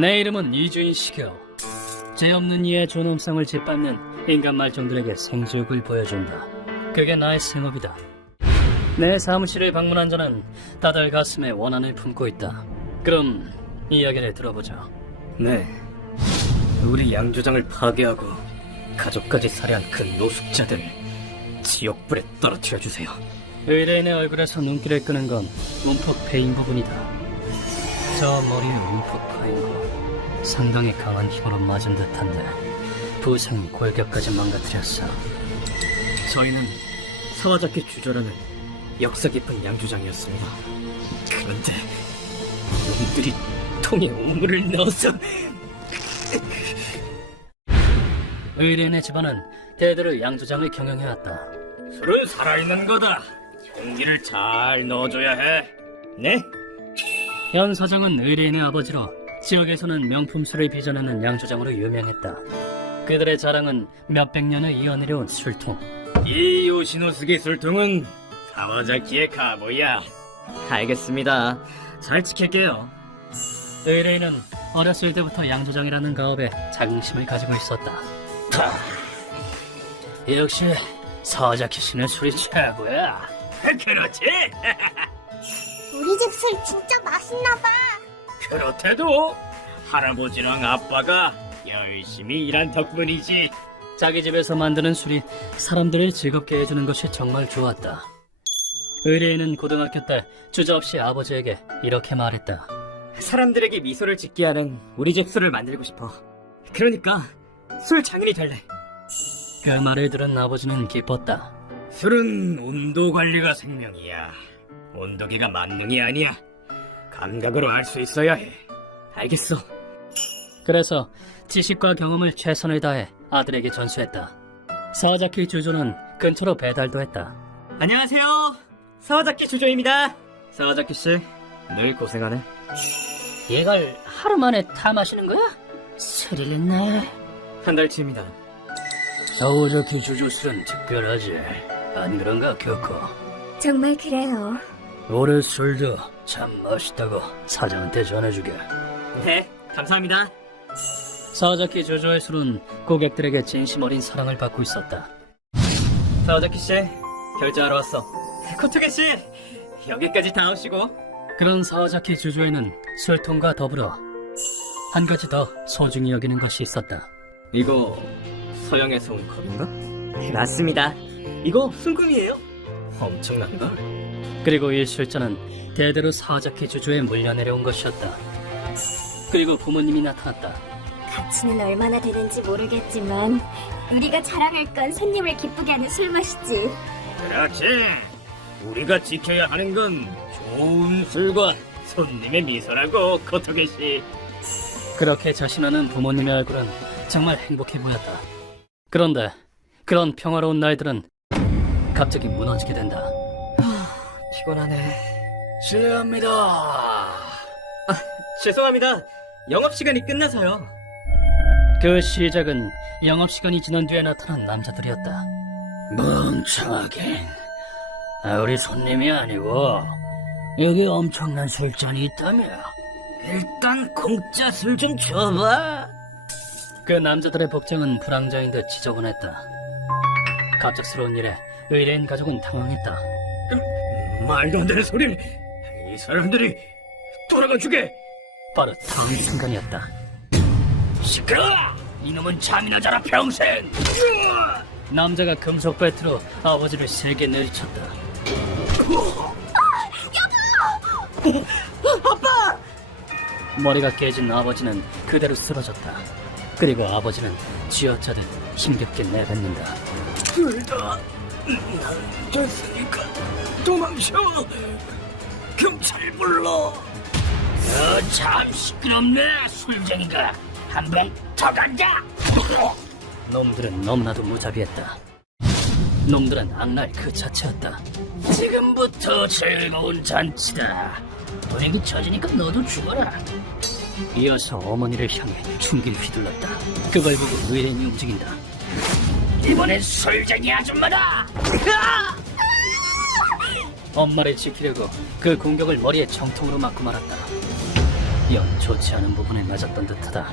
내 이름은 이주인 시교. 죄 없는 이의 존엄성을 짓밟는 인간 말종들에게 생쥐옥을 보여준다. 그게 나의 생업이다. 내 사무실을 방문한 자는 다들 가슴에 원한을 품고 있다. 그럼 이야기를 들어보자. 네, 우리 양조장을 파괴하고 가족까지 살해한 그 노숙자들을 지옥불에 떨어뜨려주세요. 의뢰인의 얼굴에서 눈길을 끄는 건 움푹 패인 부분이다. 저 머리에 움푹 파인 거 상당히 강한 힘으로 맞은 듯한데 부상이 골격까지 망가뜨렸어. 저희는 사와자키 주조라는 역사 깊은 양조장이었습니다. 그런데 놈들이 통에 오물을 넣어서 의뢰인의 집안은 대대로 양조장을 경영해왔다. 술은 살아있는 거다. 용기를 잘 넣어줘야 해. 네? 현 사장은 의뢰인의 아버지로 지역에서는 명품 술을 빚어내는 양조장으로 유명했다. 그들의 자랑은 몇백 년을 이어내려온 술통. 이 요시노스기 술통은 사와자키의 가보야. 알겠습니다. 잘 지킬게요. 의뢰인은 어렸을 때부터 양조장이라는 가업에 자긍심을 가지고 있었다. 역시 사와자키 씨는 술이 최고야. 그렇지? 우리 집 술 진짜 맛있나봐. 그렇대도 할아버지랑 아빠가 열심히 일한 덕분이지. 자기 집에서 만드는 술이 사람들을 즐겁게 해주는 것이 정말 좋았다. 의뢰인은 고등학교 때 주저없이 아버지에게 이렇게 말했다. 사람들에게 미소를 짓게 하는 우리 집 술을 만들고 싶어. 그러니까 술 장인이 될래. 그 말을 들은 아버지는 기뻤다. 술은 온도 관리가 생명이야. 온도계가 만능이 아니야. 감각으로 알 수 있어야 해. 알겠어. 그래서 지식과 경험을 최선을 다해 아들에게 전수했다. 사와자키 주조는 근처로 배달도 했다. 안녕하세요. 사와자키 주조입니다. 사와자키 씨, 늘 고생하네. 이걸 하루 만에 다 마시는 거야? 스릴 있네. 한 달치입니다. 사와자키 주조 술은 특별하지. 안 그런가, 교코? 정말 그래요. 올해 술도 참 맛있다고 사장한테 전해주게. 네, 감사합니다. 사와자키 조조의 술은 고객들에게 진심 어린 사랑을 받고 있었다. 사와자키 씨, 결제하러 왔어. 코토게 씨, 여기까지 다 오시고. 그런 사와자키 조조에는 술통과 더불어 한 가지 더 소중히 여기는 것이 있었다. 이거 서양에서 온 컵인가? 맞습니다. 이거 순금이에요. 엄청난가? 그리고 이 술잔은 대대로 사와자키 주조에 물려내려온 것이었다. 그리고 부모님이 나타났다. 가치는 얼마나 되는지 모르겠지만 우리가 자랑할 건 손님을 기쁘게 하는 술맛이지. 그렇지. 우리가 지켜야 하는 건 좋은 술과 손님의 미소라고, 코토게 씨. 그렇게 자신하는 부모님의 얼굴은 정말 행복해 보였다. 그런데 그런 평화로운 날들은 갑자기 무너지게 된다. 피곤하네. 실례합니다. 죄송합니다. 영업시간이 끝나서요. 그 시작은 영업시간이 지난 뒤에 나타난 남자들이었다. 멍청하긴. 우리 손님이 아니고 여기 엄청난 술잔이 있다며. 일단 공짜 술 좀 줘봐. 그 남자들의 복장은 불황자인 듯 지저분했다. 갑작스러운 일에 의뢰인 가족은 당황했다. 말도 안 되는 소리를. 이 사람들이 돌아가 주게. 바로 다음 순간이었다. 시끄러워! 이놈은 잠이나 자라 평생! 남자가 금속 배트로 아버지를 세게 내리쳤다. 여보! 아빠! 머리가 깨진 아버지는 그대로 쓰러졌다. 그리고 아버지는 쥐어짜듯 힘겹게 내뱉는다. 둘 다 됐으니까 도망쳐. 경찰 불러. 참 시끄럽네, 술쟁이가. 한 번 더 간다. 놈들은 너무나도 무자비했다. 놈들은 악랄 그 자체였다. 지금부터 즐거운 잔치다. 분위기 처지니까 너도 죽어라. 이어서 어머니를 향해 흉기를 휘둘렀다. 그걸 보고 의뢰인이 움직인다. 이번엔 술쟁이 아줌마다. 엄마를 지키려고 그 공격을 머리에 정통으로 맞고 말았다. 영 좋지 않은 부분에 맞았던 듯하다.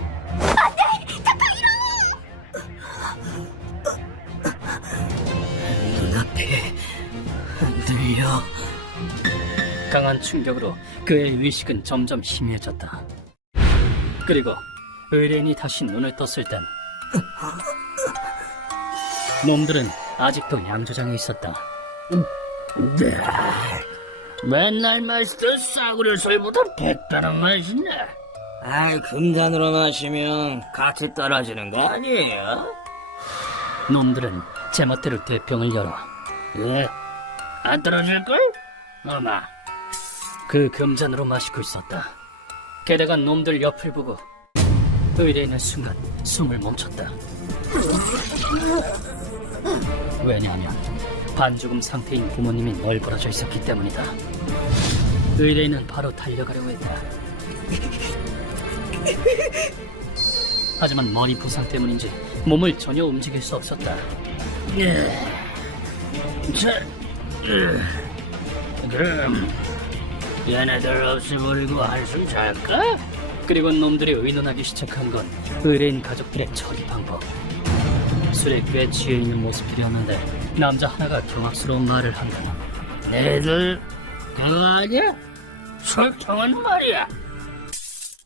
눈앞이 흔들려. 강한 충격으로 그의 의식은 점점 희미해졌다. 그리고 의뢰인이 다시 눈을 떴을 땐 놈들은 아직도 양조장에 있었다. 네. 맨날 마시던 싸구려 술보다 100배는 맛있네. 아이, 금단으로 마시면 같이 떨어지는 거 아니에요? 놈들은 제멋대로 대병을 열어. 왜? 안 떨어질걸? 어마. 그 금잔으로 마시고 있었다. 게다가 놈들 옆을 보고 의뢰인은 순간 숨을 멈췄다. 왜냐하면 반죽음 상태인 부모님이 널브러져 있었기 때문이다. 의뢰인은 바로 달려가려고 했다. 하지만 머리 부상 때문인지 몸을 전혀 움직일 수 없었다. 그럼 얘네들 없애버리고 한숨 잘까? 그리고 놈들이 의논하기 시작한 건 의뢰인 가족들의 처리 방법. 술에 꽤 취해있는 모습이었는데 남자 하나가 경악스러운 말을 한다. 너희들 그거 아니야? 설탕은 말이야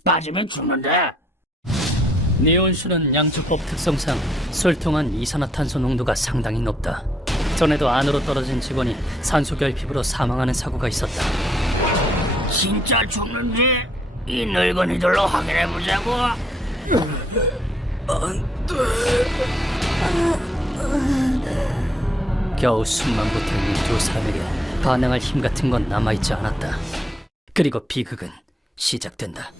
빠지면 죽는데. 네온술은 양주법 특성상 술통한 이산화탄소 농도가 상당히 높다. 전에도 안으로 떨어진 직원이 산소 결핍으로 사망하는 사고가 있었다. 진짜 죽는지 이 늙은이들로 확인해보자고. 겨우 숨만 붙어있는 두 사람에게 반항할 힘 같은 건 남아있지 않았다. 그리고 비극은 시작된다.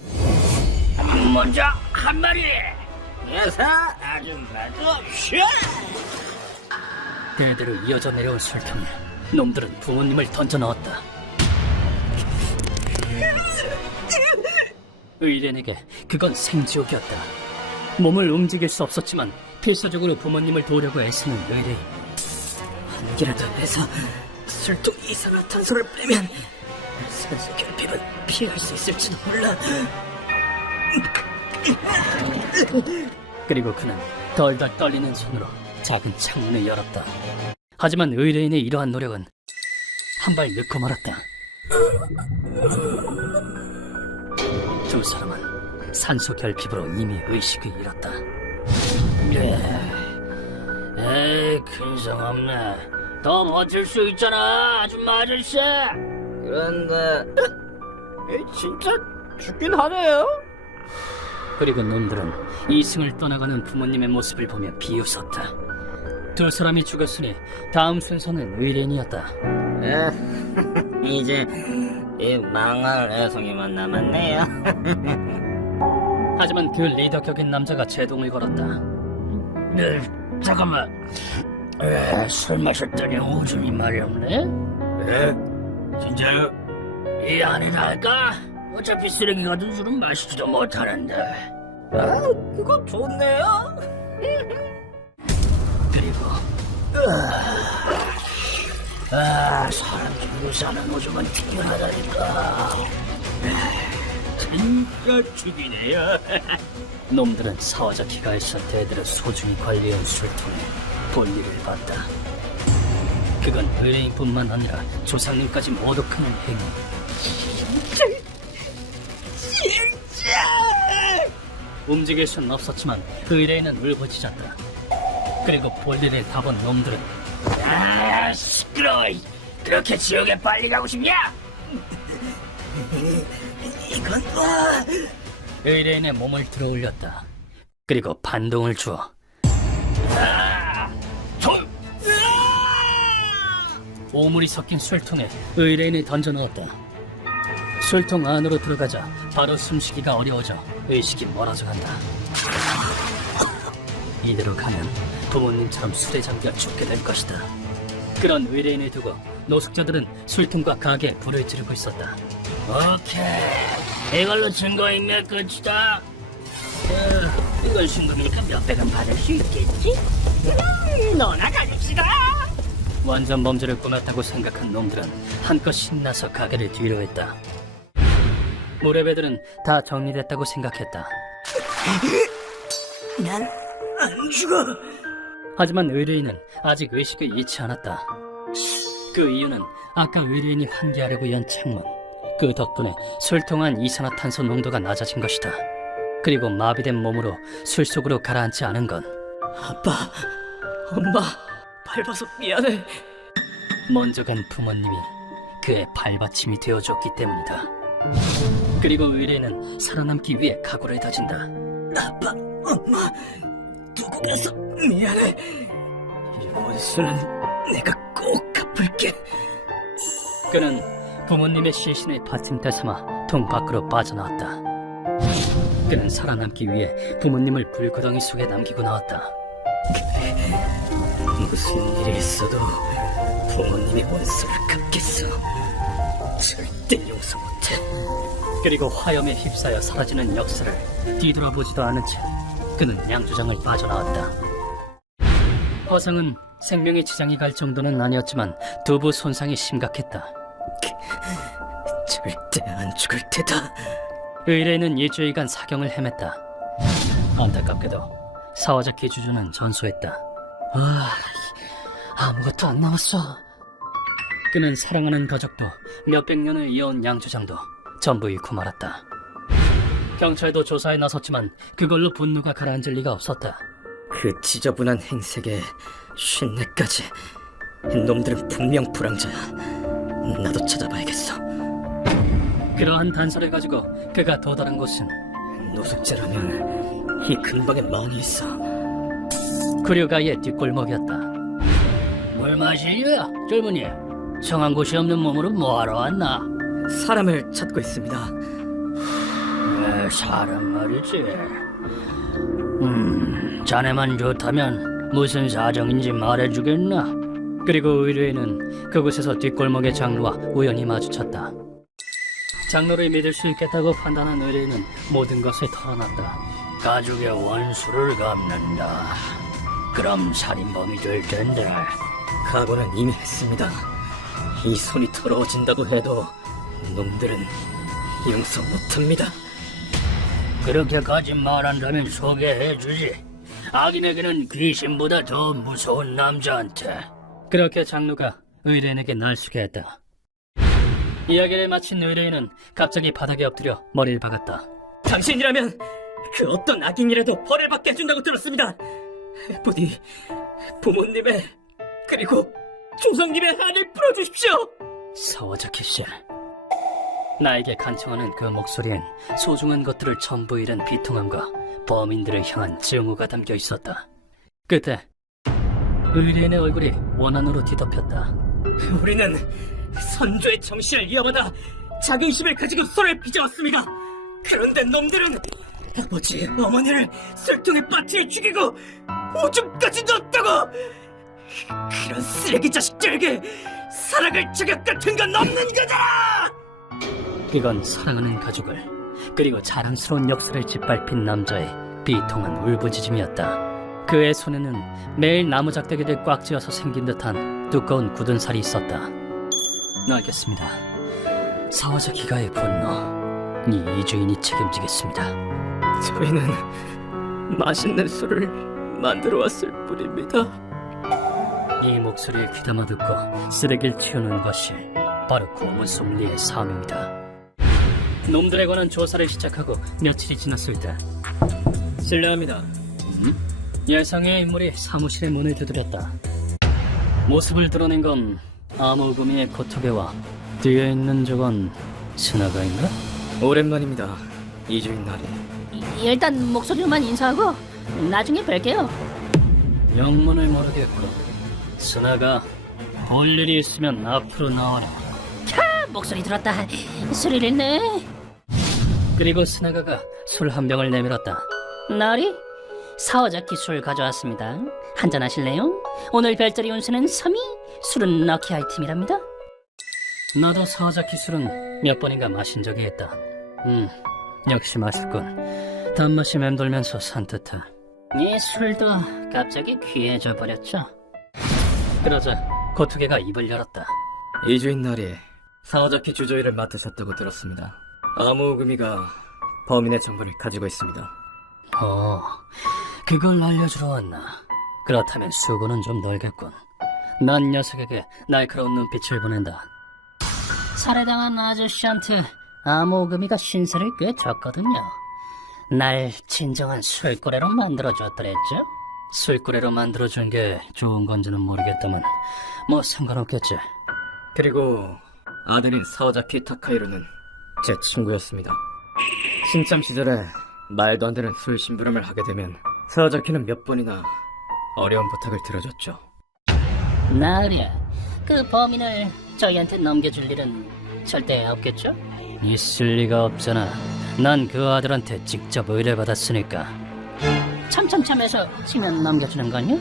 먼저 한 마리 여사 아줌마도 쉬어. 대대로 이어져 내려온 술통에 놈들은 부모님을 던져 넣었다. 의뢰인에게 그건 생지옥이었다. 몸을 움직일 수 없었지만 필사적으로 부모님을 도우려고 애쓰는 의뢰인. 한 개라도 빼서 술통 이산화탄소를 빼면 산소 결핍은 피할 수 있을지도 몰라. 그리고 그는 덜덜 떨리는 손으로 작은 창문을 열었다. 하지만 의뢰인의 이러한 노력은 한 발 늦고 말았다. 두 사람은 산소 결핍으로 이미 의식을 잃었다. 에이, 근성 없네. 더 버틸 수 있잖아, 아줌마 아저씨. 그런데 진짜 죽긴 하네요. 그리고 놈들은 이승을 떠나가는 부모님의 모습을 보며 비웃었다. 두 사람이 죽었으니 다음 순서는 의뢰인이었다. 이제 이 망할 애송이만 남았네요. 하지만 그 리더격인 남자가 제동을 걸었다. 네, 잠깐만. 술 마셨더니 오줌이 마렵네? 진짜요? 이 안이나 할까? 어차피 쓰레기 같은 술은 마시지도 못하는데. 아, 그거 좋네요. 그리고 사람 죽이고 사는 오줌은 특별하다니까. 진짜 죽이네요. 놈들은 사와자키 가에서 대대로 소중히 관리해온 술통에 볼일을 봤다. 그건 의뢰인뿐만 아니라 조상님까지 모독하는 행위. 움직일 수는 없었지만 의뢰인은 울부짖었다. 그리고 볼일을 다 본 놈들은 시끄러워. 그렇게 지옥에 빨리 가고 싶냐? 이건 의뢰인의 몸을 들어 올렸다. 그리고 반동을 주어 오물이 섞인 술통에 의뢰인을 던져 넣었다. 술통 안으로 들어가자 바로 숨쉬기가 어려워져 의식이 멀어져 간다. 이대로 가면 부모님처럼 술에 잠겨 죽게 될 것이다. 그런 의뢰인을 두고 노숙자들은 술통과 가게에 불을 지르고 있었다. 오케이, 이걸로 증거인멸 끝이다. 이건 신금이니까 몇 백은 받을 수 있겠지? 너나 가집시다. 완전 범죄를 꾸몄다고 생각한 놈들은 한껏 신나서 가게를 뒤로했다. 무례배들은 다 정리됐다고 생각했다. 난 안 죽어. 하지만 의뢰인은 아직 의식을 잃지 않았다. 그 이유는 아까 의뢰인이 환기하려고 연 창문, 그 덕분에 술통한 이산화탄소 농도가 낮아진 것이다. 그리고 마비된 몸으로 술 속으로 가라앉지 않은 건 아빠, 엄마, 밟아서 미안해. 먼저 간 부모님이 그의 발받침이 되어줬기 때문이다. 그리고 의뢰인은 살아남기 위해 각오를 다진다. 아빠, 엄마, 두고 가서 미안해. 이 원수는 내가 꼭 갚을게. 그는 부모님의 시신을 받침대 삼아 통 밖으로 빠져나왔다. 그는 살아남기 위해 부모님을 불구덩이 속에 남기고 나왔다. 무슨 일이 있어도 부모님의 원수를 갚겠어. 절대 용서 못해. 그리고 화염에 휩싸여 사라지는 역사를 뒤돌아보지도 않은 채 그는 양조장을 빠져나왔다. 허상은 생명에 지장이 갈 정도는 아니었지만 두부 손상이 심각했다. 절대 안 죽을 테다. 의뢰인은 일주일간 사경을 헤맸다. 안타깝게도 사와자키 주주는 전소했다. 아무것도 안 남았어. 그는 사랑하는 가족도 몇백 년을 이어온 양조장도 전부 잃고 말았다. 경찰도 조사에 나섰지만 그걸로 분노가 가라앉을 리가 없었다. 그 지저분한 행색에 쉰내까지. 놈들은 분명 불황자야. 나도 찾아봐야겠어. 그러한 단서를 가지고 그가 도달한 곳은 노숙자라면 이 근방에 많이 있어. 구류가의 뒷골목이었다. 뭘 마시냐, 젊은이? 정한 곳이 없는 몸으로 뭐하러 왔나? 사람을 찾고 있습니다. 사람 말이지. 자네만 좋다면 무슨 사정인지 말해주겠나? 그리고 의뢰인은 그곳에서 뒷골목의 장로와 우연히 마주쳤다. 장로를 믿을 수 있겠다고 판단한 의뢰인은 모든 것을 털어놨다. 가족의 원수를 갚는다. 그럼 살인범이 될 텐데. 각오는 이미 했습니다. 이 손이 더러워진다고 해도 놈들은 용서 못합니다. 그렇게까지 말한다면 소개해주지. 악인에게는 귀신보다 더 무서운 남자한테. 그렇게 장로가 의뢰인에게 날수게 했다. 이야기를 마친 의뢰인은 갑자기 바닥에 엎드려 머리를 박았다. 당신이라면 그 어떤 악인이라도 벌을 받게 해준다고 들었습니다. 부디 부모님의 그리고 조상님의 한을 풀어주십시오. 사와자키 씨. 나에게 간청하는 그 목소리엔 소중한 것들을 전부 잃은 비통함과 범인들을 향한 증오가 담겨 있었다. 그때 의뢰인의 얼굴이 원한으로 뒤덮였다. 우리는 선조의 정신을 이어받아 자긍심을 가지고 서로를 빚어왔습니다. 그런데 놈들은 아버지, 어머니를 술통에 빠뜨려 죽이고 오줌까지 넣었다고! 그런 쓰레기 자식들에게 사랑을 저격 같은 건 없는 거잖아! 이건 사랑하는 가족을 그리고 자랑스러운 역사를 짓밟힌 남자의 비통한 울부짖음이었다. 그의 손에는 매일 나무작대기들 꽉 쥐어서 생긴 듯한 두꺼운 굳은 살이 있었다. 알겠습니다. 사와자키가의 분노, 이 이주인이 책임지겠습니다. 저희는 맛있는 술을 만들어 왔을 뿐입니다. 이 목소리를 귀담아 듣고 쓰레기를 치우는 것이 바로 고문 솜리의 사명이다. 놈들에 관한 조사를 시작하고 며칠이 지났을 때 실례합니다. 예상의 인물이 사무실의 문을 두드렸다. 모습을 드러낸 건 아무구미의 코토게와 뒤에 있는 저건 스나가인가? 오랜만입니다. 이주인 나리. 일단 목소리로만 인사하고 나중에 뵐게요. 영문을 모르겠고 스나가 볼 일이 있으면 앞으로 나와라. 목소리 들었다. 술을 잃네. 그리고 스나가가 술 한 병을 내밀었다. 나리, 사와자키 술 가져왔습니다. 한잔 하실래요? 오늘 별자리 운수는 3위, 술은 럭키 아이템이랍니다. 나도 사와자키 술은 몇 번인가 마신 적이 있다. 역시 맛있군. 단맛이 맴돌면서 산뜻해. 이 술도 갑자기 귀해져 버렸죠. 그러자 고투게가 입을 열었다. 이주인 나리, 사와자키 주조위를 맡으셨다고 들었습니다. 암호금이가 범인의 정보를 가지고 있습니다. 그걸 알려주러 왔나? 그렇다면 수고는 좀 덜겠군. 난 녀석에게 날카로운 눈빛을 보낸다. 살해당한 아저씨한테 암호금이가 신세를 꽤 졌거든요. 날 진정한 술꼬래로 만들어줬더랬죠? 술꼬래로 만들어준 게 좋은 건지는 모르겠다만 뭐 상관없겠지. 그리고 아들인 사오자키 타카히로는 제 친구였습니다. 신참 시절에 말도 안 되는 술 심부름을 하게 되면 사오자키는 몇 번이나 어려운 부탁을 들어줬죠. 나으랴, 그 범인을 저희한테 넘겨줄 일은 절대 없겠죠? 있을 리가 없잖아. 난 그 아들한테 직접 의뢰받았으니까. 참참참해서 치면 넘겨주는 거냐?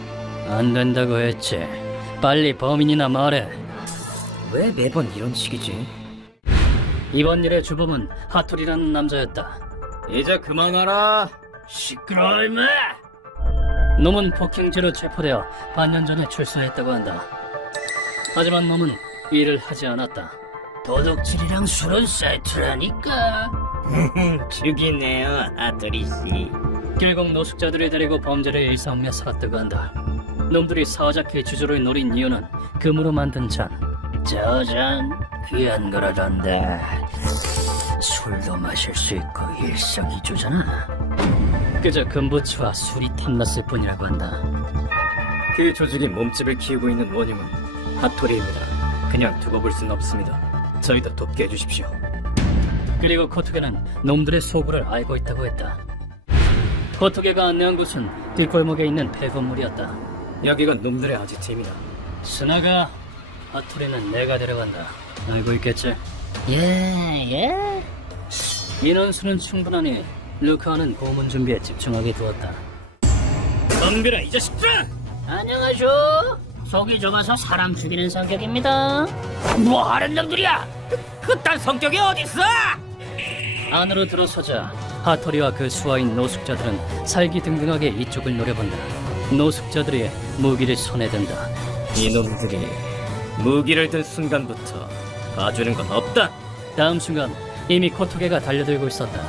안 된다고 했지. 빨리 범인이나 말해. 왜 매번 이런 식이지? 이번 일의 주범은 하토리라는 남자였다. 이제 그만하라. 시끄러워 임마! 놈은 폭행죄로 체포되어 반년 전에 출소했다고 한다. 하지만 놈은 일을 하지 않았다. 도둑질이랑 술은 세트라니까. 죽이네요, 아토리씨. 결국 노숙자들을 데리고 범죄를 일삼으며 살았다고 한다. 놈들이 사자키의 주조를 노린 이유는 금으로 만든 잔. 저 잔 귀한 거라던데. 술도 마실 수 있고 일석이조잖아. 그저 금부치와 술이 탐났을 뿐이라고 한다. 그 조직이 몸집을 키우고 있는 원흉은 하토리입니다. 그냥 두고 볼 순 없습니다. 저희도 돕게 해주십시오. 그리고 코토게는 놈들의 소굴을 알고 있다고 했다. 코토게가 안내한 곳은 뒷골목에 있는 폐건물이었다. 여기가 놈들의 아지트입니다. 스나가, 하토리는 내가 데려간다. 알고 있겠지? 예. 인원수는 충분하니 루카와는 고문 준비에 집중하게 두었다. 덤벼라, 이 자식들아! 안녕하쇼. 속이 좁아서 사람 죽이는 성격입니다. 뭐 하는 놈들이야? 그딴 성격이 어딨어? 안으로 들어서자 하토리와 그 수하인 노숙자들은 살기등등하게 이쪽을 노려본다. 노숙자들이 무기를 손에 든다. 이놈들이 무기를 든 순간부터 봐주는 건 없다. 다음 순간 이미 코토게가 달려들고 있었다.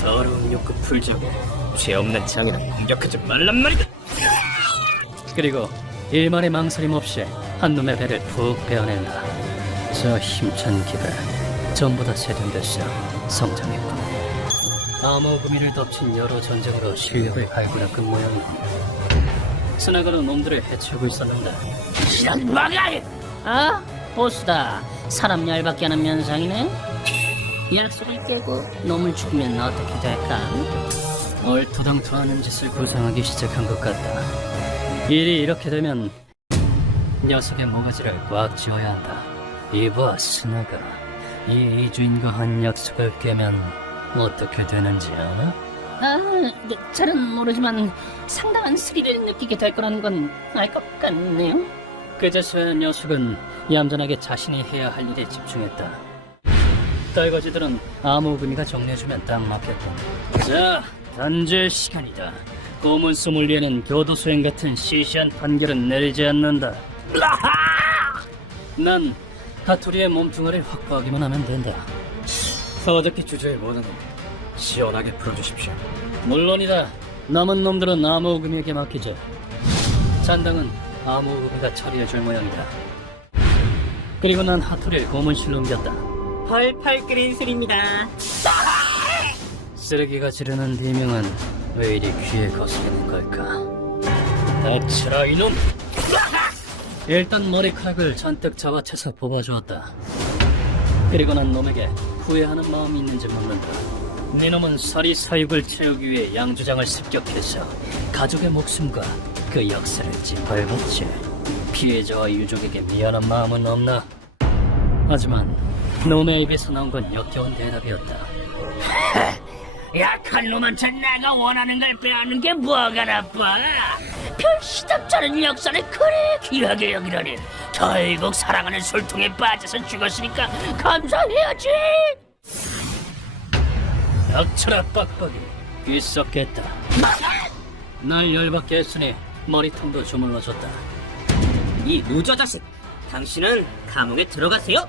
더러운 욕구 풀자고 죄 없는 장인은 공격하지 말란 말이다. 그리고 일말의 망설임 없이 한 놈의 배를 푹 베어낸다. 저 힘찬 기배 전부 다 세련됐어. 성장했군. 암호금이를 덮친 여러 전쟁으로 실력을 갈구닦은 모양이군. 스나가로 놈들을 해치우고 있었는데 이런 망할! 아? 보스다. 사람 열받게 하는 면상이네? 약속을 깨고 놈을 죽이면 어떻게 될까? 얼토당토하는 짓을 구상하기 시작한 것 같다. 일이 이렇게 되면 녀석의 모가지를 꽉 쥐어야 한다. 이봐 스나가, 이 이주인과 한 약속을 깨면 어떻게 되는지 아나? 잘은 모르지만 상당한 스릴을 느끼게 될 거라는 건 알 것 같네요. 그제서야 녀석은 얌전하게 자신이 해야 할 일에 집중했다. 떨거지들은 암호금이가 정리해주면 딱 맞겠다. 자, 단죄 시간이다. 고문 소믈리에는 교도소행 같은 시시한 판결은 내리지 않는다. 난 하토리의 몸뚱아리를 확보하기만 하면 된다. 사와자키 주저의 원한은 시원하게 풀어주십시오. 물론이다. 남은 놈들은 암호금이에게 맡기자. 잔당은 암호금이가 처리해줄 모양이다. 그리고 난 하토리를 고문실로 옮겼다. 펄펄 끓인 술입니다. 쓰레기가 지르는 비명은 왜 이리 귀에 거스리는 걸까? 닥쳐라 이놈! 일단 머리카락을 잔뜩 잡아채서 뽑아주었다. 그리고 난 놈에게 후회하는 마음이 있는지 묻는다. 네 놈은 사리 사육을 채우기 위해 양주장을 습격해서 가족의 목숨과 그 역사를 짓밟았지. 피해자와 유족에게 미안한 마음은 없나? 하지만 놈의 입에서 나온 건 역겨운 대답이었다. 약한 놈한테 내가 원하는 걸 빼앗는 게 뭐가 나빠? 별 시답잖은 역사를 그리 귀하게 여기려니 결국 사랑하는 술통에 빠져서 죽었으니까 감사해야지. 닥쳐라 빡빡이. 귀 썩겠다. 날 열받게 했으니 머리통도 주물러줬다. 이 루저 자식, 당신은 감옥에 들어가세요.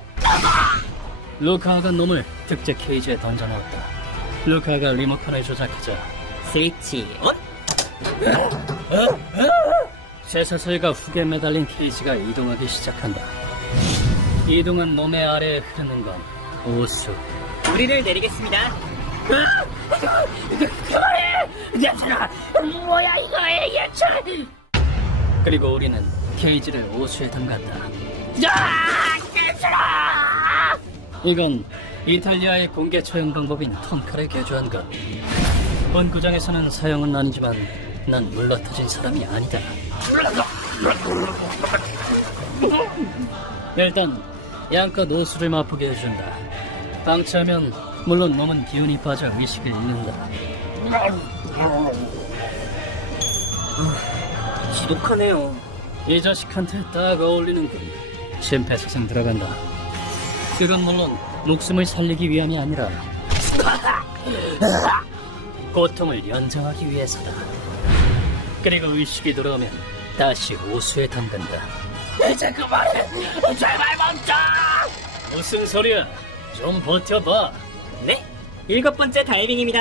루카가 놈을 특제 케이지에 던져놓았다. 루카가 리모컨을 조작하자 스위치 온. 쇠사슬과 훅에 매달린 케이지가 이동하기 시작한다. 이동한 놈의 아래에 흐르는 건 오수. 우리를 내리겠습니다. 그리고 우리는 케이지를 오수에 담갔다. 이건 이탈리아의 공개 처형 방법인 턴카를 개조한 것. 본 구장에서는 사용은 아니지만 난 물러터진 사람이 아니다. 일단 양껏 오수를 맛보게 해준다. 방치하면 물론 놈은 기운이 빠져 의식을 잃는다. 지독하네요. 이 자식한테 딱 어울리는군. 심폐소생 들어간다. 그건 물론 목숨을 살리기 위함이 아니라 고통을 연장하기 위해서다. 그리고 의식이 돌아오면 다시 오수에 담근다. 이제 그만해! 제발 멈춰! 무슨 소리야? 좀 버텨봐. 네, 7번째 다이빙입니다.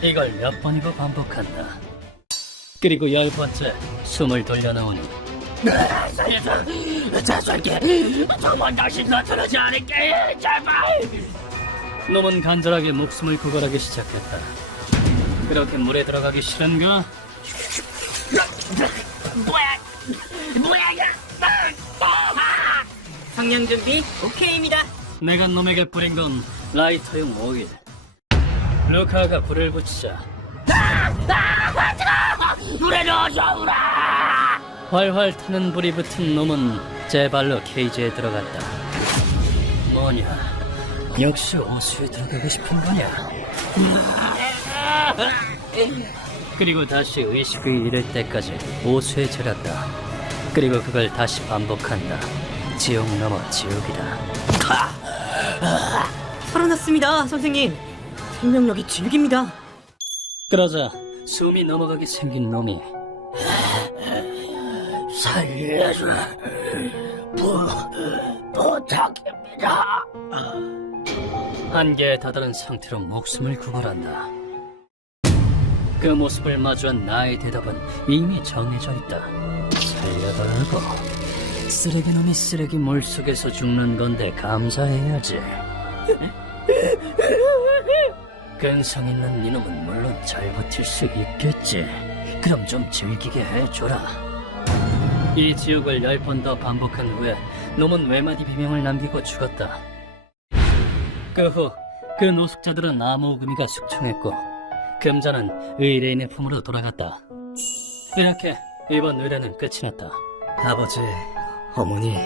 이걸 몇 번이고 반복한다. 그리고 10번째 숨을 돌려놓으니 자살게! 정말 다시 나타나지 않을게! 제발! 놈은 간절하게 목숨을 구걸하기 시작했다. 그렇게 물에 들어가기 싫은가? 성냥 준비 오케이입니다. 내가 놈에게 뿌린 건 라이터용 오일. 루카가 불을 붙이자 불에 넣어줘라! 활활 타는 불이 붙은 놈은 제 발로 케이지에 들어갔다. 뭐냐? 역시 오수에 들어가고 싶은 거냐? 그리고 다시 의식을 잃을 때까지 오수에 절였다. 그리고 그걸 다시 반복한다. 지옥 넘어 지옥이다. 살아났습니다, 선생님. 생명력이 질깁니다. 그러자 숨이 넘어가게 생긴 놈이 살려줘 부탁입니다. 한계에 다다른 상태로 목숨을 구걸한다. 그 모습을 마주한 나의 대답은 이미 정해져 있다. 살려달라고? 쓰레기놈이 쓰레기 물속에서 죽는 건데 감사해야지. 근성 있는 이놈은 물론 잘 버틸 수 있겠지. 그럼 좀 즐기게 해줘라. 이 지옥을 10번 더 반복한 후에 놈은 외마디 비명을 남기고 죽었다. 그 후 그 노숙자들은 암호금이가 숙청했고 금자는 의뢰인의 품으로 돌아갔다. 이렇게 이번 의뢰는 끝이 났다. 아버지, 어머니,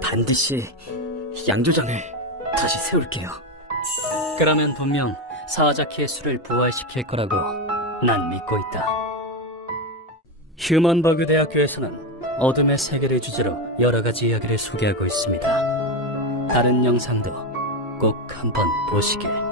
반드시 양조장을 다시 세울게요. 그러면 분명 사자키의 수를 부활시킬 거라고 난 믿고 있다. 휴먼버그 대학교에서는 어둠의 세계를 주제로 여러 가지 이야기를 소개하고 있습니다. 다른 영상도 꼭 한번 보시길.